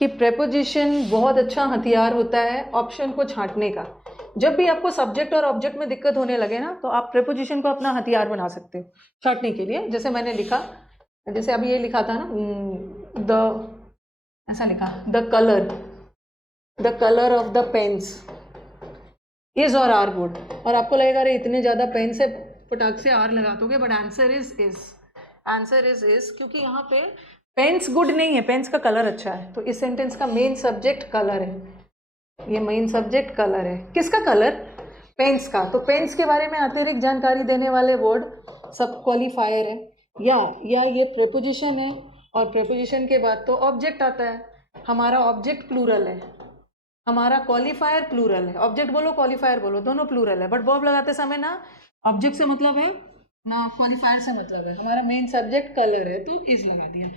कि प्रेपोजिशन बहुत अच्छा हथियार होता है ऑप्शन को छांटने का। जब भी आपको सब्जेक्ट और ऑब्जेक्ट में दिक्कत होने लगे ना, तो आप प्रेपोजिशन को अपना हथियार बना सकते हो छांटने के लिए। जैसे मैंने लिखा, जैसे अभी ये लिखा था ना, ऐसा लिखा, the colour of the pens is or are good, और आपको लगेगा अरे इतने ज़्यादा पेन से फटाक से आर लगा दोगे, बट आंसर इज क्योंकि यहाँ पे पेन्स गुड नहीं है, पेन्स का कलर अच्छा है। तो इस सेंटेंस का मेन सब्जेक्ट कलर है, ये मेन सब्जेक्ट कलर है। किसका कलर? पेन्स का। तो पेन्स के बारे में अतिरिक्त जानकारी देने वाले वर्ड सब क्वालिफायर है, या ये प्रेपोजिशन है, और प्रेपोजिशन के बाद तो ऑब्जेक्ट आता है। हमारा ऑब्जेक्ट प्लूरल है, हमारा क्वालिफायर प्लूरल है। ऑब्जेक्ट बोलो क्वालिफायर बोलो, दोनों प्लूरल है, बट वर्ब लगाते समय ना ऑब्जेक्ट से मतलब है ना क्वालिफायर से मतलब है। हमारा मेन सब्जेक्ट कलर है, तो इज लगा दिया।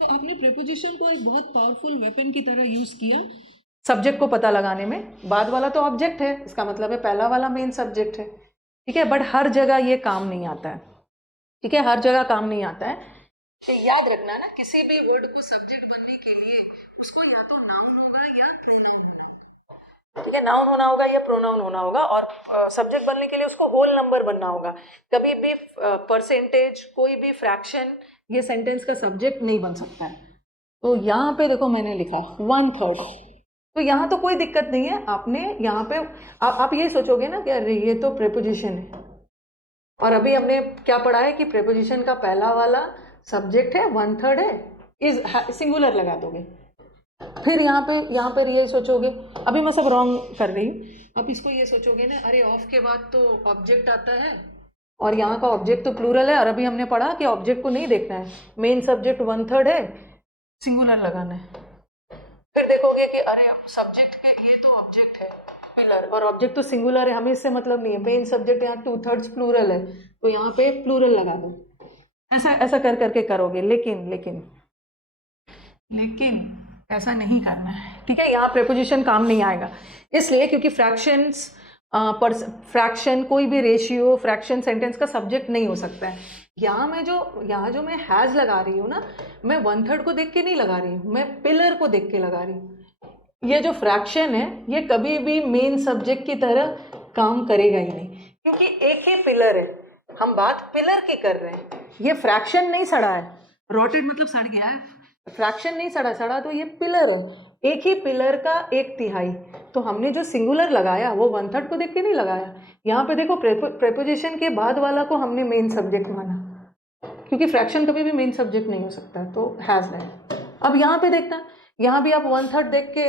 तो आपने प्रेपोजिशन को एक बहुत पावरफुल वेपन की तरह यूज किया सब्जेक्ट को पता लगाने में। बाद वाला तो ऑब्जेक्ट है, इसका मतलब है पहला वाला मेन सब्जेक्ट है, ठीक है। बट हर जगह ये काम नहीं आता है, ठीक है, हर जगह काम नहीं आता है। तो याद रखना ना, किसी भी वर्ड को सब्जेक्ट बनने के लिए उसको या तो नाउन होगा या प्रोनाउन, ठीक है, नाउन होना होगा या प्रोनाउन होना होगा, और सब्जेक्ट बनने के लिए उसको होल नंबर बनना होगा। कभी भी परसेंटेज, कोई भी फ्रैक्शन ये सेंटेंस का सब्जेक्ट नहीं बन सकता है। तो यहाँ पे देखो मैंने लिखा 1/3, तो यहाँ तो कोई दिक्कत नहीं है। आपने यहाँ पे आप ये सोचोगे ना कि अरे ये तो प्रेपोजिशन है, और अभी हमने क्या पढ़ा है कि प्रेपोजिशन का पहला वाला सब्जेक्ट है, 1/3 है, इज सिंगुलर लगा दोगे। फिर यहाँ पे ये सोचोगे, अभी मैं सब रॉन्ग कर रही हूँ, अब इसको ये सोचोगे ना, अरे ऑफ के बाद तो ऑब्जेक्ट आता है, और यहाँ का ऑब्जेक्ट तो प्लूरल है, और अभी हमने पढ़ा कि ऑब्जेक्ट को नहीं देखना है, मेन सब्जेक्ट 1/3 है, सिंगुलर लगाना है। फिर देखोगे कि अरे सब्जेक्ट के ये तो ऑब्जेक्ट है पिलर, और ऑब्जेक्ट तो सिंगुलर है, हमें इससे मतलब नहीं है। मेन सब्जेक्ट यहाँ 2/3 प्लूरल है, तो यहाँ पे प्लूरल लगा दो। ऐसा कर करके करोगे, लेकिन ऐसा नहीं करना है, ठीक है। यहाँ प्रेपोजिशन काम नहीं आएगा, इसलिए क्योंकि फ्रैक्शन कोई भी रेशियो फ्रैक्शन सेंटेंस का सब्जेक्ट नहीं हो सकता है। यहाँ जो मैं हैज लगा रही हूँ ना, मैं 1/3 को देख के नहीं लगा रही हूँ, मैं पिलर को देख के लगा रही हूँ। ये जो फ्रैक्शन है ये कभी भी मेन सब्जेक्ट की तरह काम करेगा ही नहीं, क्योंकि एक ही पिलर है, हम बात पिलर की कर रहे हैं। ये फ्रैक्शन नहीं सड़ा है, रोटेड मतलब सड़ गया है, फ्रैक्शन नहीं सड़ा तो ये पिलर है, एक ही पिलर का 1/3। तो हमने जो सिंगुलर लगाया वो 1/3 को देख के नहीं लगाया। यहाँ पे देखो प्रेपोजिशन के बाद वाला को हमने मेन सब्जेक्ट माना, क्योंकि फ्रैक्शन कभी भी मेन सब्जेक्ट नहीं हो सकता, तो हैज है। अब यहाँ पे देखना, यहाँ भी आप 1/3 देख के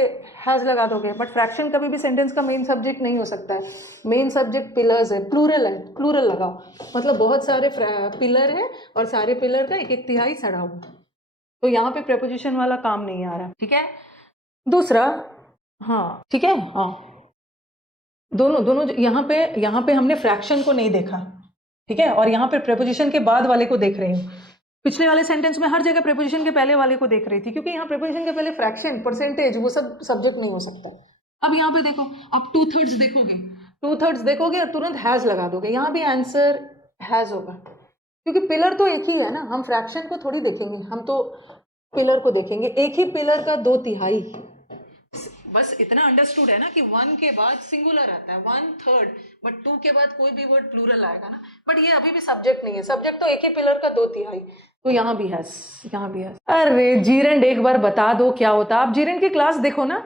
हैज लगा दोगे, बट फ्रैक्शन कभी भी सेंटेंस का मेन सब्जेक्ट नहीं हो सकता है। मेन सब्जेक्ट पिलर्स है, प्लूरल है, प्लूरल लगाओ, मतलब बहुत सारे पिलर है और सारे पिलर का 1/3 सड़ा हुआ, तो यहाँ पे प्रेपोजिशन वाला काम नहीं आ रहा, ठीक है। दूसरा, हाँ ठीक है, हाँ दोनों यहाँ पे हमने फ्रैक्शन को नहीं देखा, ठीक है, और यहाँ पे प्रेपोजिशन के बाद वाले को देख रही हूँ। पिछले वाले सेंटेंस में हर जगह प्रेपोजिशन के पहले वाले को देख रही थी, क्योंकि यहाँ प्रेपोजिशन के पहले फ्रैक्शन, परसेंटेज, वो सब सब्जेक्ट नहीं हो सकता। अब यहाँ पे देखो, अब 2/3 देखोगे और तुरंत हैज लगा दोगे, यहाँ भी आंसर हैज होगा, क्योंकि पिलर तो एक ही है ना, हम फ्रैक्शन को थोड़ी देखेंगे, हम तो पिलर को देखेंगे। एक ही पिलर का 2/3, बस इतना अंडरस्टूड है ना कि 1 के बाद सिंगुलर आता है 1/3, बट 2 के बाद कोई भी वर्ड प्लूरल आएगा ना, बट ये अभी भी सब्जेक्ट नहीं है, सब्जेक्ट तो एक ही पिलर का 2/3, तो यहाँ भी है, यहाँ भी है। अरे जीरेंड एक बार बता दो क्या होता। आप जीरेंड की क्लास देखो ना,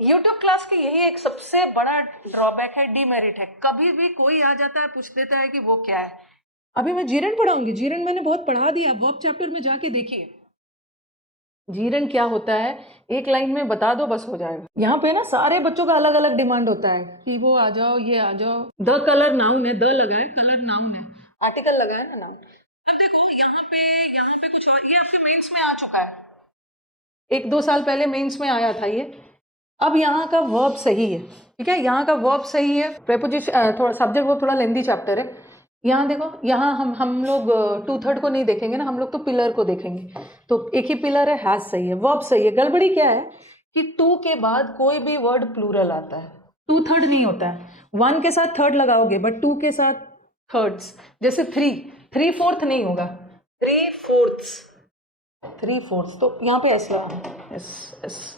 यूट्यूब क्लास की यही एक सबसे बड़ा ड्रॉबैक है, डीमेरिट है, कभी भी कोई आ जाता है पूछ देता है कि वो क्या है। अभी मैं जीरेंड पढ़ाऊंगी, जीरेंड मैंने बहुत पढ़ा दिया, वर्ब चैप्टर में जाके देखिए जीरेंड क्या होता है, एक लाइन में बता दो बस हो जाएगा। यहाँ पे ना सारे बच्चों का अलग अलग डिमांड होता है कि वो आ जाओ, ये आ जाओ। द कलर नाउन है, द लगा है, कलर नाउन है, आर्टिकल लगा है ना नाउन। यहाँ पे कुछ और, ये आपके मेंस में आ चुका है, 1-2 साल पहले मेंस में आया था ये। अब यहाँ का वर्ब सही है, ठीक है, यहाँ का वर्ब सही है, प्रेपोजिशन थोड़ा सब्जेक्ट वर्ब थोड़ा लेंदी चैप्टर है। यहाँ देखो, यहाँ हम लोग 2/3 को नहीं देखेंगे ना, हम लोग तो पिलर को देखेंगे, तो एक ही पिलर है, हैज सही है, वर्ब सही है। गड़बड़ी क्या है कि 2 के बाद कोई भी वर्ड प्लूरल आता है, 2/3 नहीं होता है। 1 के साथ 3rd लगाओगे, बट 2 के साथ थर्ड्स, जैसे 3/4 नहीं होगा, 3/4, तो यहाँ पे ऐसा है। Yes yes